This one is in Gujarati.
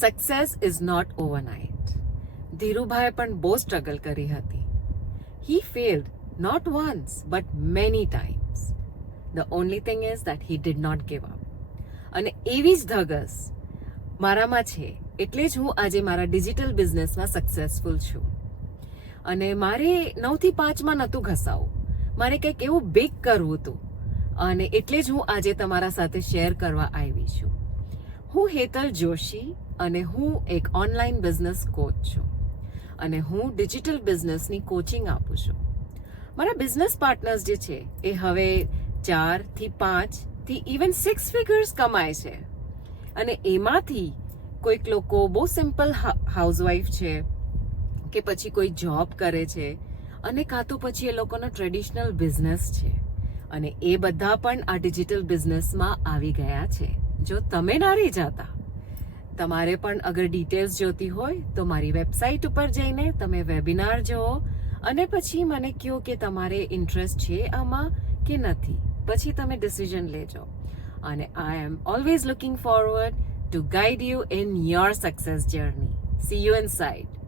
Success is not overnight. ધીરુભાઈએ પણ બહુ સ્ટ્રગલ કરી હતી. He failed not once but many times. The only thing is that he did not give up. અને એવી જ ધગસ મારામાં છે, એટલે જ હું આજે મારા ડિજિટલ બિઝનેસમાં સક્સેસફુલ છું. અને મારે 9 થી 5 નહોતું ઘસાવું, મારે કંઈક એવું બિગ કરવું હતું. અને એટલે જ હું આજે તમારા સાથે શેર કરવા આવી છું. હું હેતલ જોશી અને હું એક ઓનલાઈન બિઝનેસ કોચ છું અને હું ડિજિટલ બિઝનેસની કોચિંગ આપું છું. મારા બિઝનેસ પાર્ટનર્સ જે છે એ હવે 4 થી 5 થી ઇવન 6 ફિગર્સ કમાય છે. અને એમાંથી કોઈક લોકો બહુ સિમ્પલ હાઉસવાઈફ છે કે પછી કોઈ જોબ કરે છે અને કાં તો પછી એ લોકોનો ટ્રેડિશનલ બિઝનેસ છે. અને એ બધા પણ આ ડિજિટલ બિઝનેસમાં આવી ગયા છે. જો તમે ના રહી જાતા, તમારે પણ અગર ડિટેલ્સ જોતી હોય તો મારી વેબસાઇટ ઉપર જઈને તમે વેબિનાર જુઓ અને પછી મને કહો કે તમારે ઇન્ટરેસ્ટ છે આમાં કે નથી. પછી તમે ડિસિઝન લેજો. અને I am always looking forward to guide you in your success journey. See you inside.